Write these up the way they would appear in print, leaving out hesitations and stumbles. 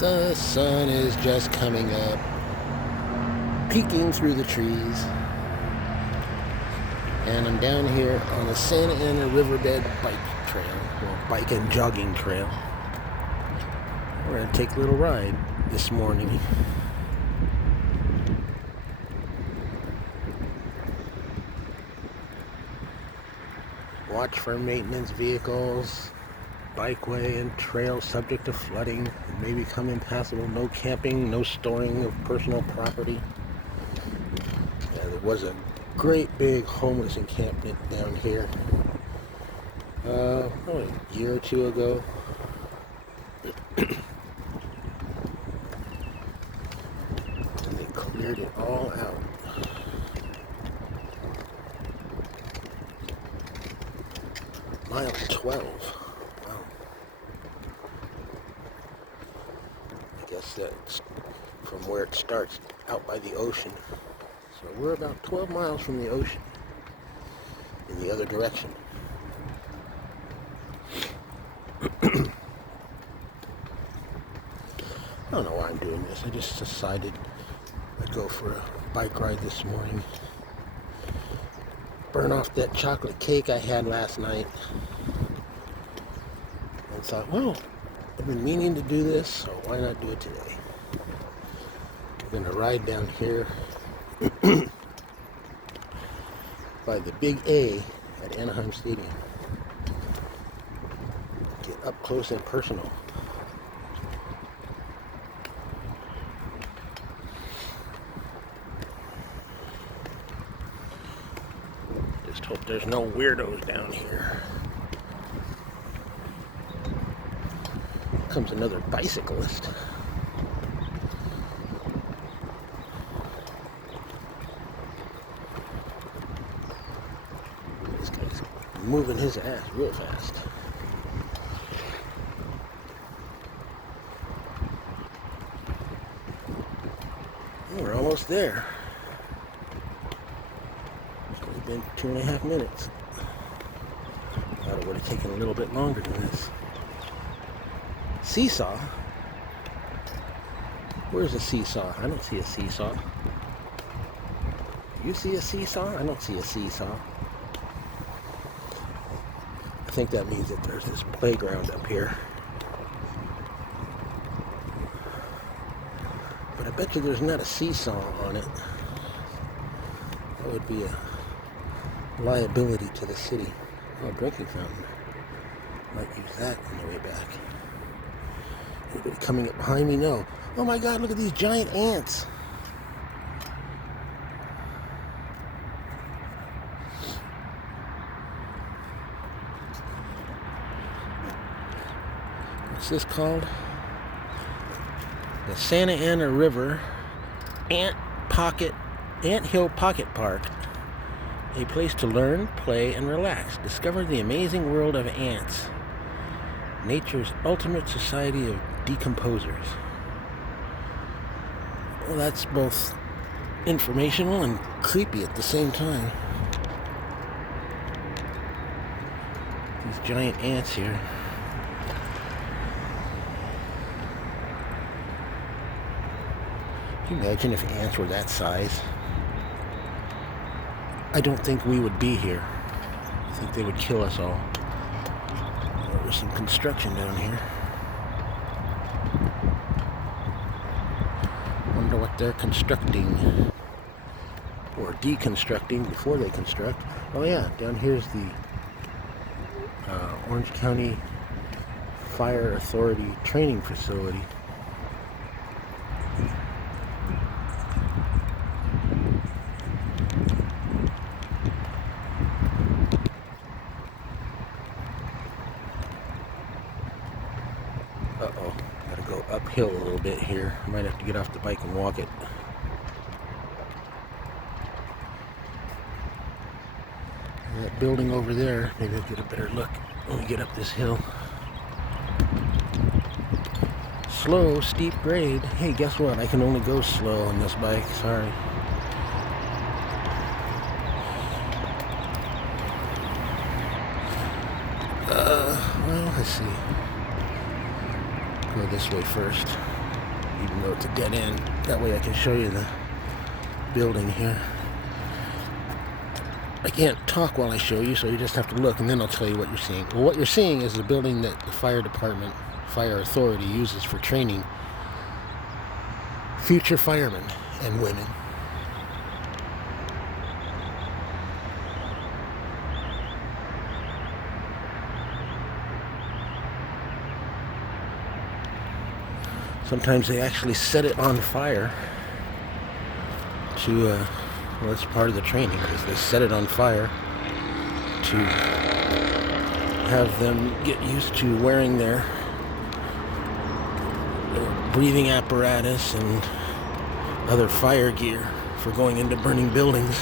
The sun is just coming up, peeking through the trees. And I'm down here on the Santa Ana Riverbed bike trail, or bike and jogging trail. We're going to take a little ride this morning. Watch for maintenance vehicles, bikeway and trail subject to flooding, may become impassable. No camping, no storing of personal property. Yeah, there was a great big homeless encampment down here probably a year or two ago. And they cleared it all out. Mile 12. Wow. I guess that's from where it starts, out by the ocean. So we're about 12 miles from the ocean in the other direction. I don't know why I'm doing this. I just decided I'd go for a bike ride this morning. Burn off that chocolate cake I had last night. And thought, well, I've been meaning to do this, so why not do it today? We're going to ride down here by the Big A at Anaheim Stadium. Get up close and personal. Just hope there's no weirdos down here. Comes another bicyclist. This guy's moving his ass real fast. We're almost there. It's only been 2.5 minutes. Thought it would have taken a little bit longer than this. Seesaw? Where's a seesaw? I don't see a seesaw. You see a seesaw? I don't see a seesaw. I think that means that there's this playground up here. But I bet you there's not a seesaw on it. That would be a liability to the city. Oh, drinking fountain. Might use that on the way back. Anybody coming up behind me? No. Oh my God, look at these giant ants. What's this called? The Santa Ana River Ant Hill Pocket Park. A place to learn, play, and relax. Discover the amazing world of ants. Nature's ultimate society of decomposers. Well, that's both informational and creepy at the same time. These giant ants here. Can you imagine if ants were that size? I don't think we would be here. I think they would kill us all. There's some construction down here. Wonder what they're constructing or deconstructing before they construct. Oh yeah, down here's the Orange County Fire Authority training facility. Uh-oh, gotta go uphill a little bit here. I might have to get off the bike and walk it. And that building over there, maybe I'll get a better look when we get up this hill. Slow, steep grade. Hey, guess what? I can only go slow on this bike, sorry. Well, let's see. Go this way first. even though it's a dead end. That way I can show you the building here. I can't talk while I show you, so you just have to look, and then I'll tell you what you're seeing. Well, what you're seeing is the building that the fire department, fire authority uses for training future firemen and women. Sometimes they actually set it on fire to, well, that's part of the training, is they set it on fire to have them get used to wearing their breathing apparatus and other fire gear for going into burning buildings.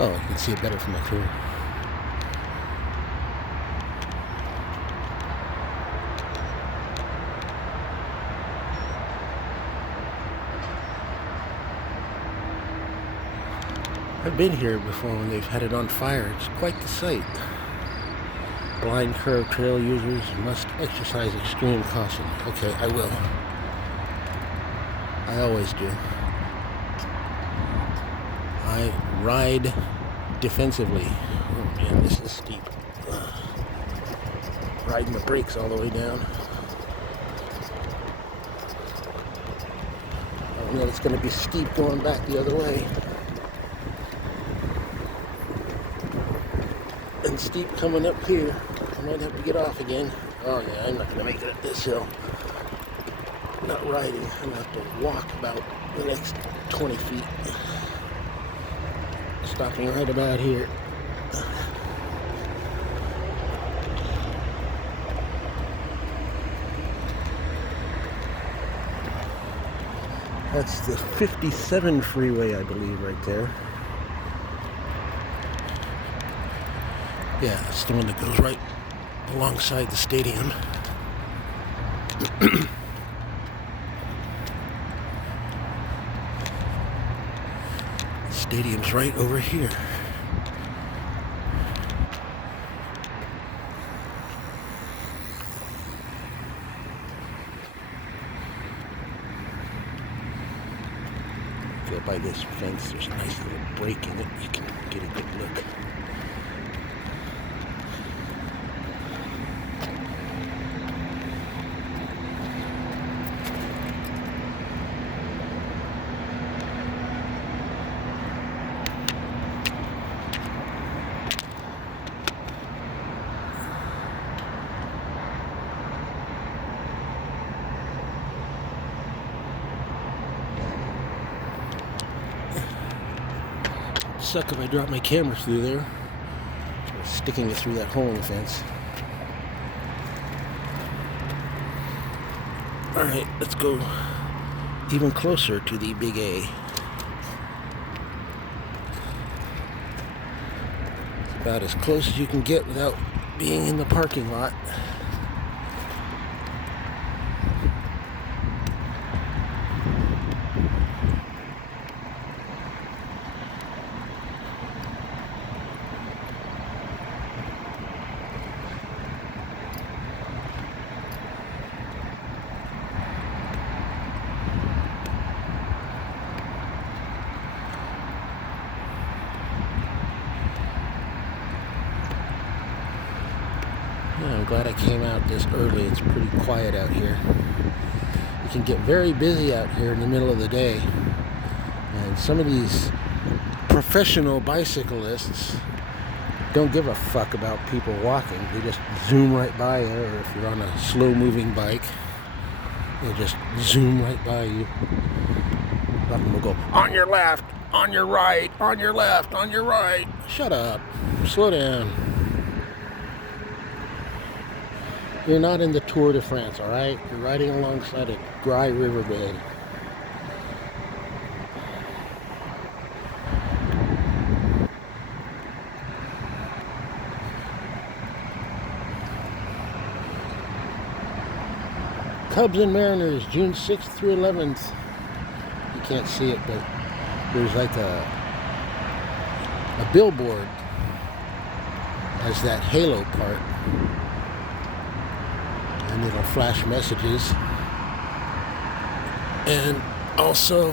Oh, you can see it better from up here. I've been here before when they've had it on fire. It's quite the sight. Blind curve trail users must exercise extreme caution. Okay, I will. I always do. I ride defensively. Oh man, this is steep. Riding the brakes all the way down. I know it's going to be steep going back the other way. And steep coming up here. I might have to get off again. Oh yeah, I'm not going to make it up this hill. Not riding. I'm going to have to walk about the next 20 feet. Stopping right about here. That's the 57 freeway, I believe, right there. Yeah, it's the one that goes right alongside the stadium. The stadium's right over here. Get by this fence, there's a nice little break in it. You can get a good look. Suck if I drop my camera through there. Sticking it through that hole in the fence. Alright, let's go even closer to the Big A. It's about as close as you can get without being in the parking lot. Yeah, I'm glad I came out this early. It's pretty quiet out here. It can get very busy out here in the middle of the day. And some of these professional bicyclists don't give a fuck about people walking. They just zoom right by you, or if you're on a slow-moving bike, they just zoom right by you. A lot of them will go, on your left, on your right, on your left, on your right. Shut up. Slow down. You're not in the Tour de France, all right? You're riding alongside a dry riverbed. Cubs and Mariners, June 6th through 11th. You can't see it, but there's like a billboard as that halo part. and it'll flash messages. And also,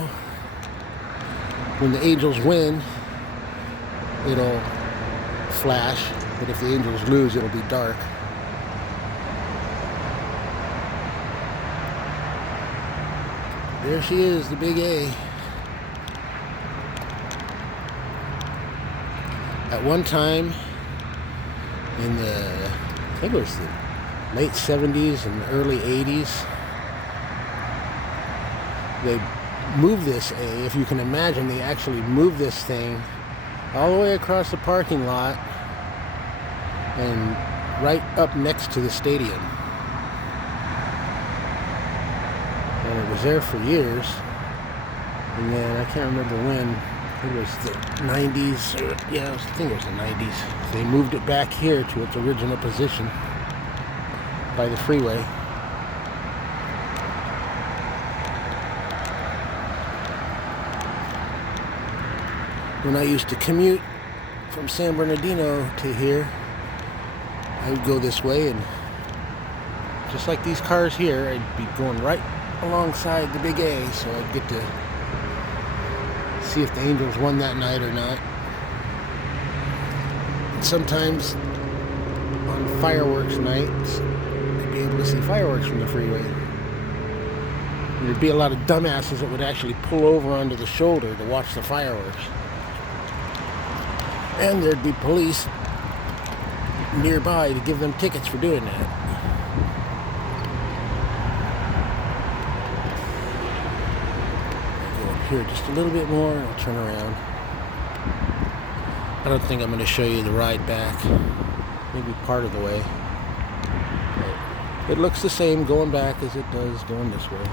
when the Angels win, it'll flash, but if the Angels lose, it'll be dark. There she is, the big A. At one time, in the, I think it was the late 70s and early 80s, they moved this A. If you can imagine, they actually moved this thing all the way across the parking lot and right up next to the stadium. And it was there for years. And then I can't remember when. It was the 90s. Yeah, I think it was the 90s. They moved it back here to its original position by the freeway. When I used to commute from San Bernardino to here, I would go this way, and just like these cars here, I'd be going right alongside the big A, so I'd get to see if the Angels won that night or not. And sometimes on fireworks nights, I'd be able to see fireworks from the freeway. And there'd be a lot of dumbasses that would actually pull over onto the shoulder to watch the fireworks. And there'd be police nearby to give them tickets for doing that. I'll go up here just a little bit more and I'll turn around. I don't think I'm going to show you the ride back. Maybe part of the way. But it looks the same going back as it does going this way.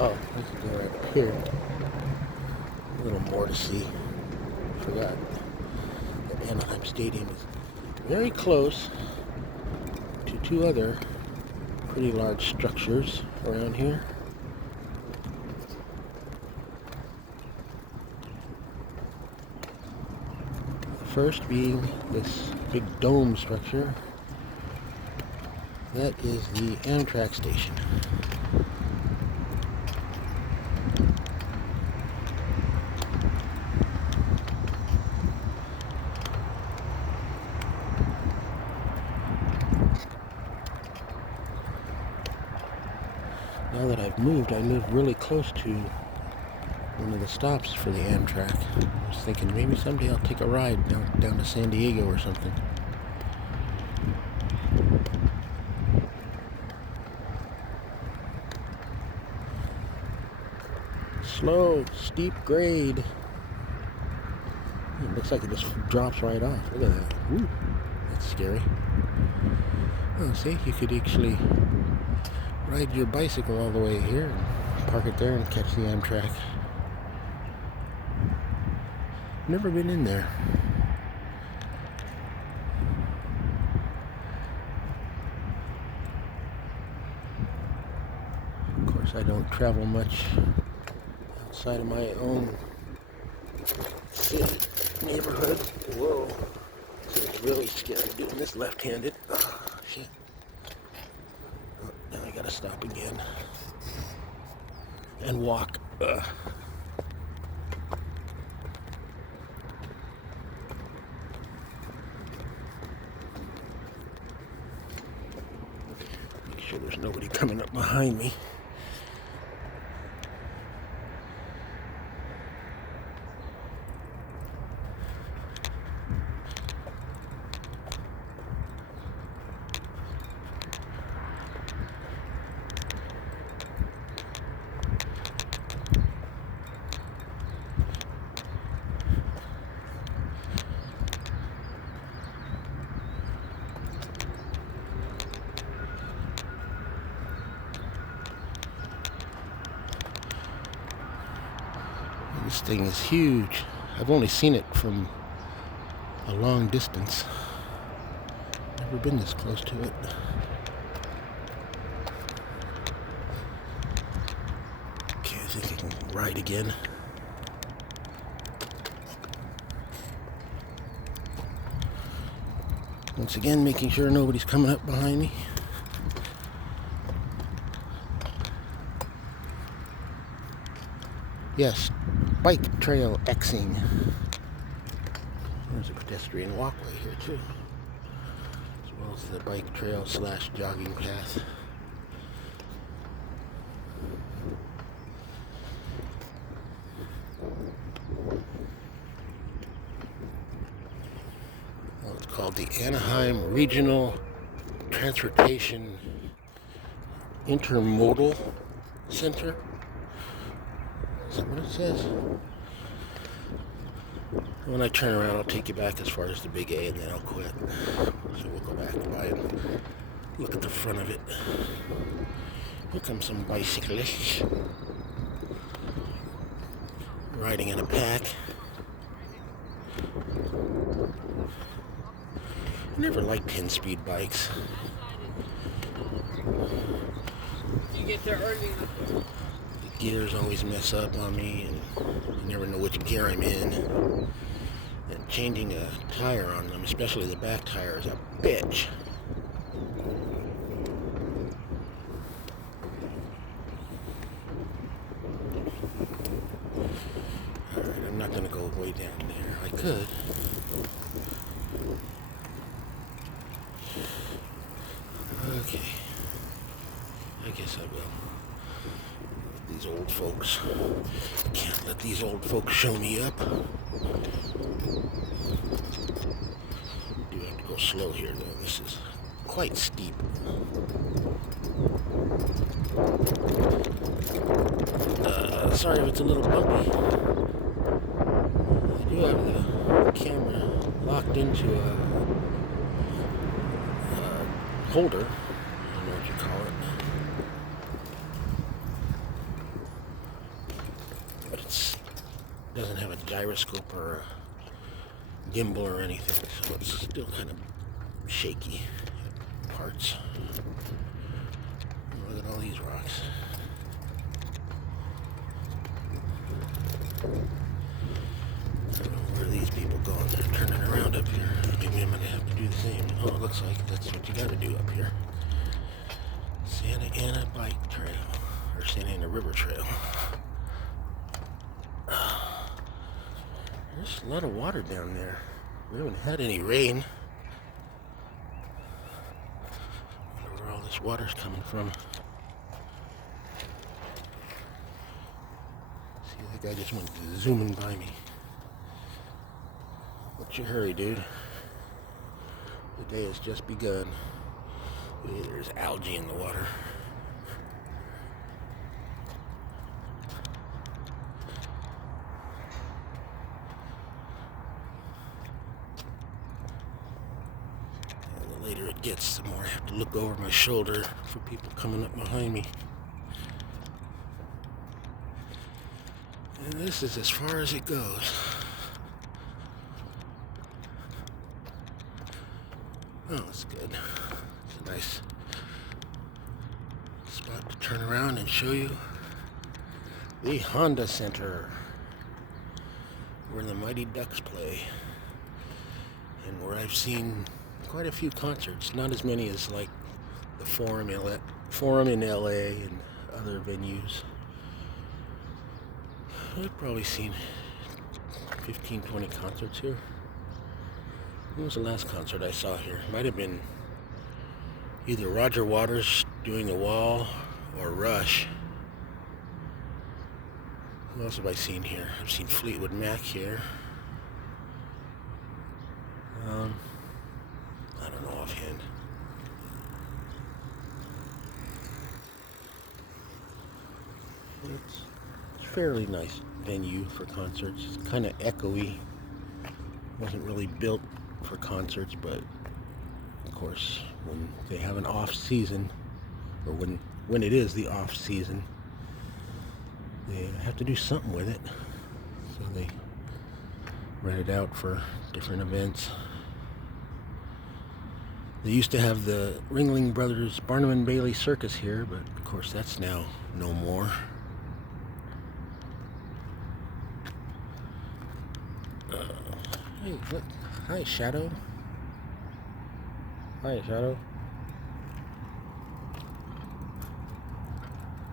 Oh, I can go right up here. A little more to see. Forgot that Anaheim Stadium is very close to two other pretty large structures around here. The first being this big dome structure. That is the Amtrak station. Now that I've moved, I live really close to one of the stops for the Amtrak. I was thinking maybe someday I'll take a ride down to San Diego or something. Slow, steep grade. It looks like it just drops right off. Look at that. Ooh, that's scary. Oh, see, you could actually ride your bicycle all the way here and park it there and catch the Amtrak. Never been in there. Of course, I don't travel much outside of my own city, neighborhood. Whoa. It's really scary doing this left-handed. Oh, shit. Oh, now I gotta stop again. And walk. Ugh. Make sure there's nobody coming up behind me. This thing is huge. I've only seen it from a long distance. Never been this close to it. think I can ride again. Once again, making sure nobody's coming up behind me. Yes, bike trail Xing. There's a pedestrian walkway here too, as well as the bike trail / jogging path. Well, it's called the Anaheim Regional Transportation Intermodal Center. Is that what it says? When I turn around, I'll take you back as far as the big A, and then I'll quit. So we'll go back by and look at the front of it. Here come some bicyclists riding in a pack. I never liked 10-speed bikes. You get there early. The gears always mess up on me, and you never know which gear I'm in. And changing a tire on them, especially the back tire, is a bitch. Alright, I'm not going to go way down there. I could. Okay. I guess I will. These old folks. Can't let these old folks show me up. Do have to go slow here, though. This is quite steep. Sorry if it's a little bumpy. I do have the camera locked into a holder. I don't know what you call it. But it doesn't have a gyroscope or a gimbal or anything, so it's still kind of shaky at parts. Look at all these rocks. I don't know where these people going. They're turning around up here. Maybe I'm going to have to do the same. Oh, it looks like that's what you got to do up here. Santa Ana Bike Trail, or Santa Ana River Trail. There's a lot of water down there. We haven't had any rain. I wonder where all this water's coming from. See, that guy just went zooming by me. What's your hurry, dude? The day has just begun. Ooh, there's algae in the water. The later it gets, the more I have to look over my shoulder for people coming up behind me. And this is as far as it goes. Oh, that's good. It's a nice spot to turn around and show you the Honda Center, where the Mighty Ducks play, and where I've seen quite a few concerts. Not as many as like the Forum in LA and other venues. I've probably seen 15, 20 concerts here. When was the last concert I saw here? Might have been either Roger Waters doing a wall or Rush. Who else have I seen here? I've seen Fleetwood Mac here. I don't know offhand. It's a fairly nice venue for concerts. It's kind of echoey. Wasn't really built for concerts, but of course when they have an off season, or when it is the off season, they have to do something with it, so they rent it out for different events. They used to have the Ringling Brothers Barnum and Bailey Circus here, but of course that's now no more. Hey, look. Hi, Shadow. Hi, Shadow.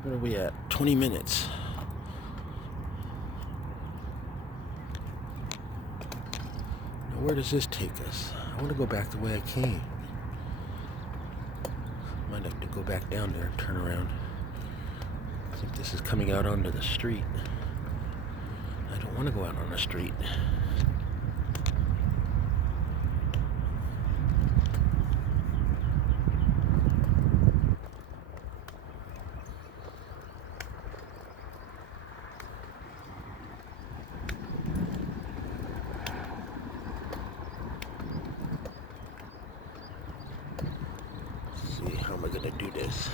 What are we at? 20 minutes. Now, where does this take us? I want to go back the way I came. Might have to go back down there and turn around. I think this is coming out onto the street. I don't want to go out on the street. How am I going to do this?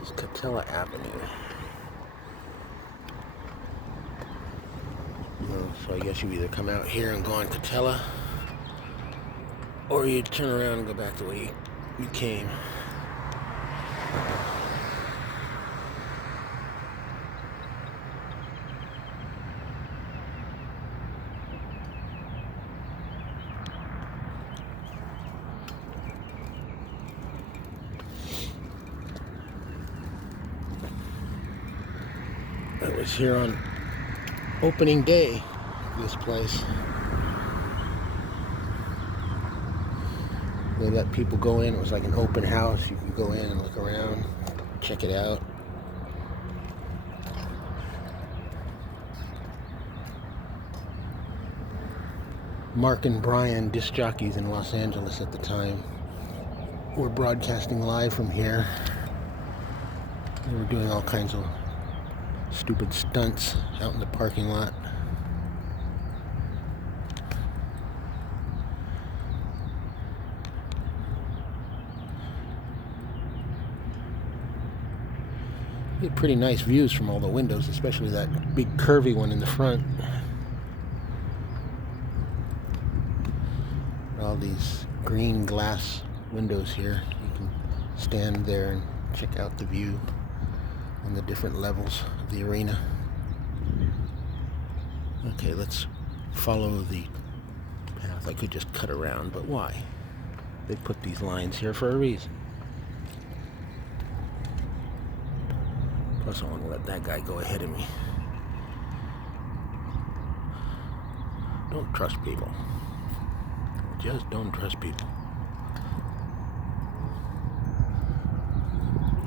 This is Katella Avenue. So I guess you either come out here and go on Katella, or you turn around and go back the way you came. I was here on opening day of this place. They let people go in. It was like an open house. You could go in and look around, check it out. Mark and Brian, disc jockeys in Los Angeles at the time, were broadcasting live from here. They were doing all kinds of stupid stunts out in the parking lot. You had pretty nice views from all the windows, especially that big curvy one in the front. All these green glass windows here. You can stand there and check out the view on the different levels of the arena. Okay, let's follow the path. I could just cut around, but why? They put these lines here for a reason. Plus, I want to let that guy go ahead of me. Don't trust people. Just don't trust people.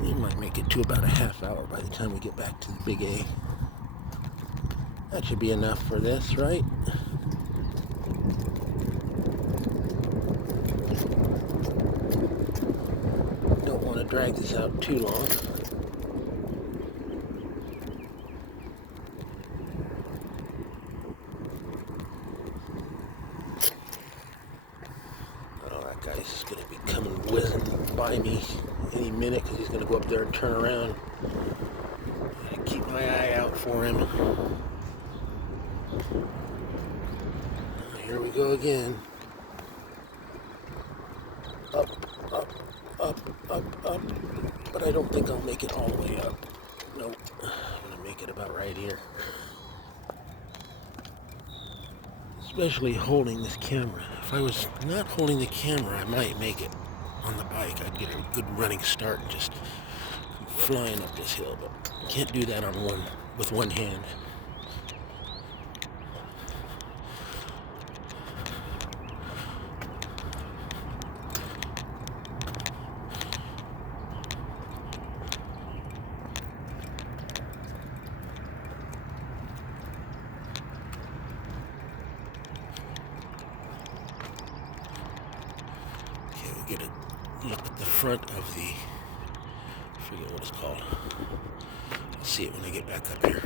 We might make it to about a half hour by the time we get back to the Big A. That should be enough for this, right? Don't want to drag this out too long. Guy's going to be coming whizzing by me any minute because he's going to go up there and turn around. I keep my eye out for him. Here we go again. Up, up, up, up, up. But I don't think I'll make it all the way up. Nope. I'm going to make it about right here. Especially holding this camera. If I was not holding the camera, I might make it on the bike. I'd get a good running start and just come flying up this hill, but can't do that with one hand. Get a look at the front of the, I forget what it's called. I'll see it when I get back up here.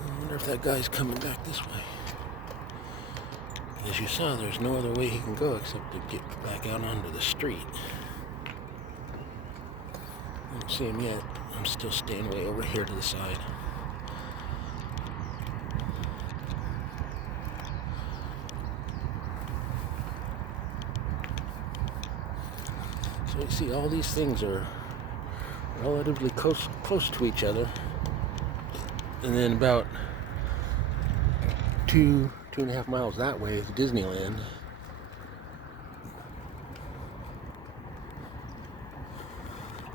I wonder if that guy's coming back this way. As you saw, there's no other way he can go except to get back out onto the street. I don't see him yet. I'm still staying way over here to the side. So you see all these things are relatively close to each other. And then about 2.5 miles that way is Disneyland.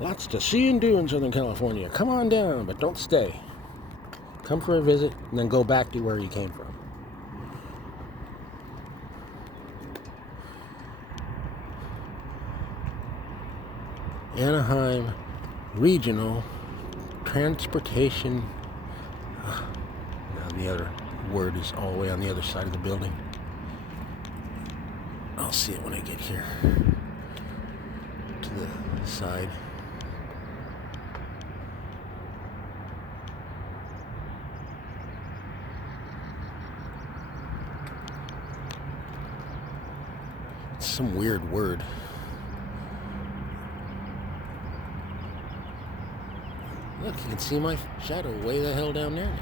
Lots to see and do in Southern California. Come on down, but don't stay. Come for a visit and then go back to where you came from. Anaheim Regional Transportation. Now the other word is all the way on the other side of the building. I'll see it when I get here to the side. It's some weird word. Look, you can see my shadow way the hell down there now.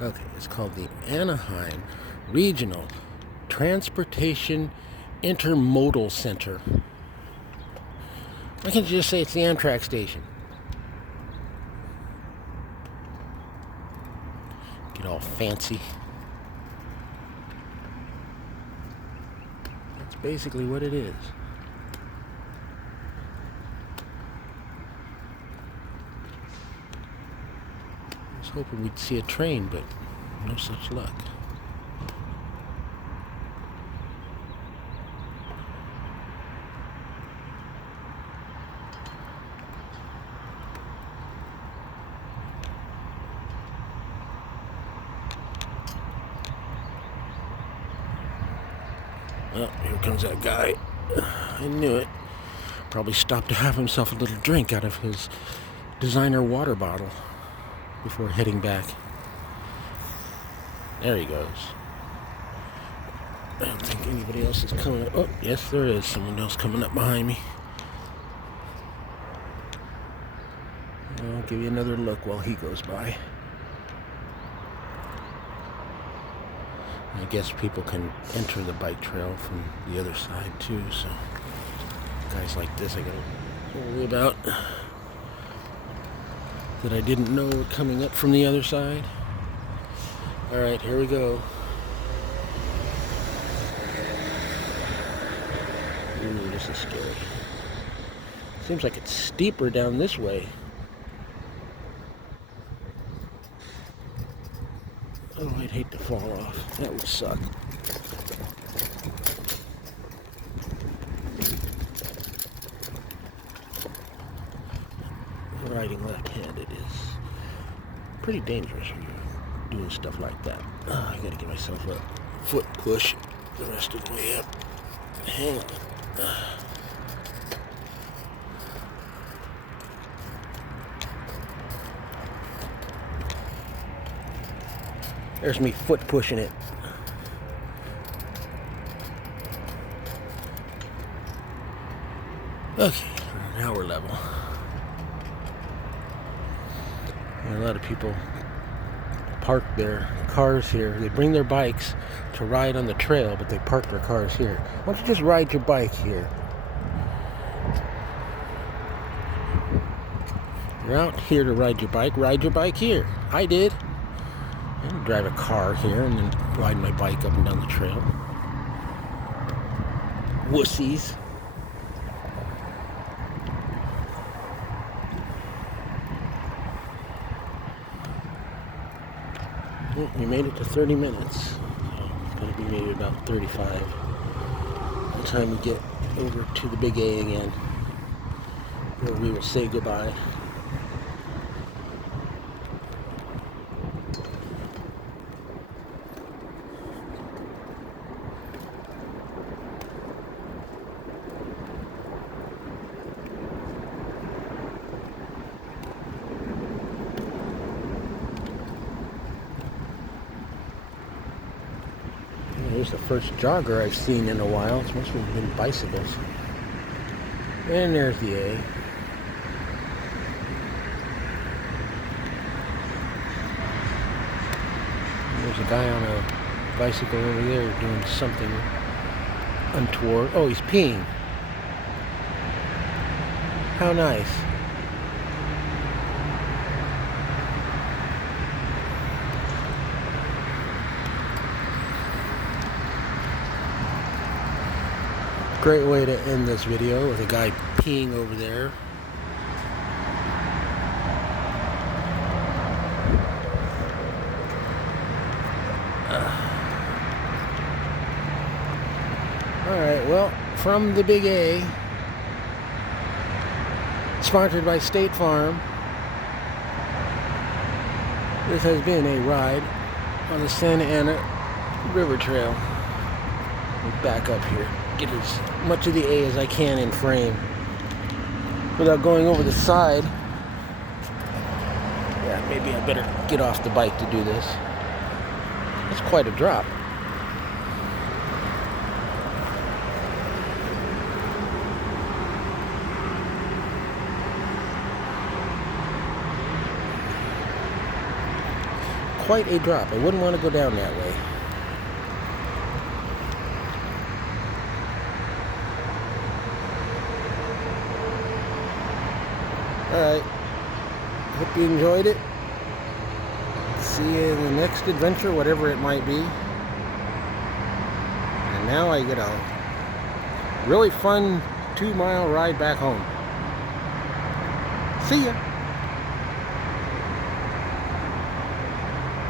Okay, it's called the Anaheim Regional Transportation Intermodal Center. Why can't you just say it's the Amtrak station? Get all fancy. That's basically what it is. I was hoping we'd see a train, but no such luck. Well, here comes that guy. I knew it. Probably stopped to have himself a little drink out of his designer water bottle before heading back. There he goes. I don't think anybody else is coming up. Oh, yes, there is someone else coming up behind me. I'll give you another look while he goes by. I guess people can enter the bike trail from the other side too, so guys like this I gotta worry about that I didn't know were coming up from the other side. Alright, here we go. Ooh, this is scary. Seems like it's steeper down this way. Oh, I'd hate to fall off. That would suck. Riding left-handed is pretty dangerous when you're doing stuff like that. I gotta give myself a foot push the rest of the way up. Hang on. There's me foot pushing it. Okay, now we're level. And a lot of people park their cars here. They bring their bikes to ride on the trail, but they park their cars here. Why don't you just ride your bike here? You're out here to ride your bike here. I did. I didn't drive a car here and then ride my bike up and down the trail. Wussies. Well, we made it to 30 minutes. So it's going to be maybe about 35 by the time we get over to the Big A again, where we will say goodbye. There's the first jogger I've seen in a while. It's must have been bicycles. And there's the A. There's a guy on a bicycle over there doing something untoward. Oh, he's peeing. How nice. Great way to end this video with a guy peeing over there. Alright, well, from the Big A, sponsored by State Farm, this has been a ride on the Santa Ana River Trail. Let me back up here, get as much of the A as I can in frame without going over the side. Yeah, maybe I better get off the bike to do this. It's quite a drop. Quite a drop. I wouldn't want to go down that way. Alright. Hope you enjoyed it. See you in the next adventure, whatever it might be. And now I get a really fun 2-mile ride back home. See ya!